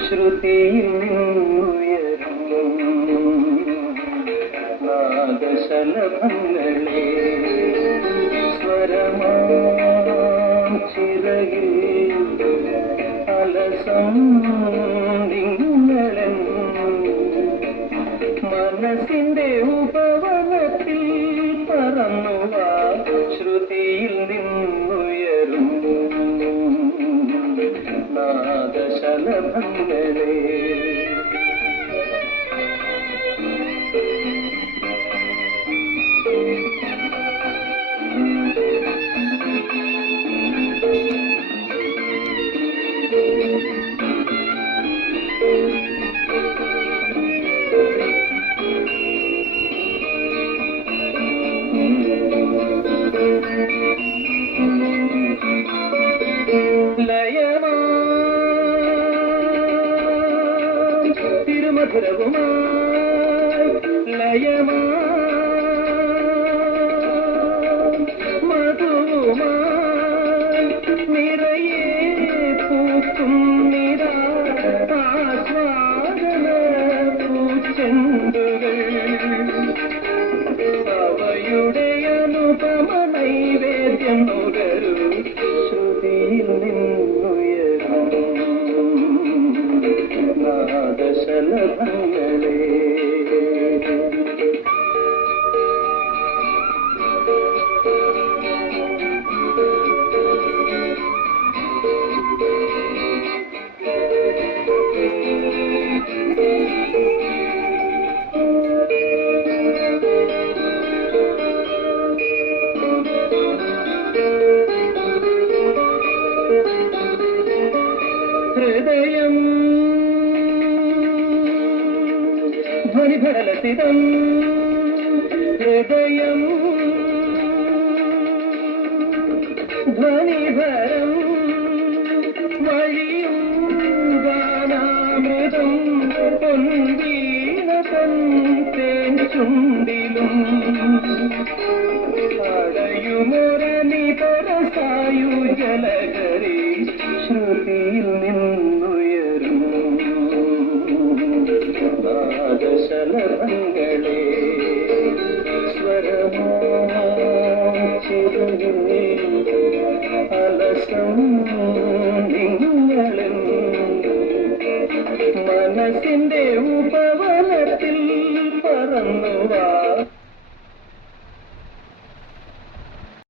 ശ്രുതിയിൽ നാദശലഭങ്ങളെ സ്വരമാം ചിറകിൽ അലസം നിങ്ങളൻ മനസ്സിന്റെ ഉപവനത്തിൽ പറന്നുവാ ശ്രുതിയിൽ നിന്നുയരും നാദശലഭങ്ങളെ തിരുമധുരവുമായി മധുവുമായി നിറയെ പൂക്കും ആസ്വാദന പൂച്ചെണ്ടുകൾ അവയുടെ അനുപമ നൈവേദ്യം നുകരു ശ്രുതിയിൽ നിന്നുയരും നാദശലഭങ്ങളെ ഹൃദയം ധ്വനിഭരലസിതം ഹൃദയം ധ്വനിഭരം വഴിയും ഗാനാമൃതം പൊൻവീണ തേൻ ചുണ്ടിലും അടയുമൊരനിപരസായു ജലകരി ശ്രുതിയിൽ നിന്നുയരും നാദശലഭങ്ങളെ സ്വരമാചിറകിൽ അലസം നിങ്ങളും മനസ്സിന്റെ ഉപവ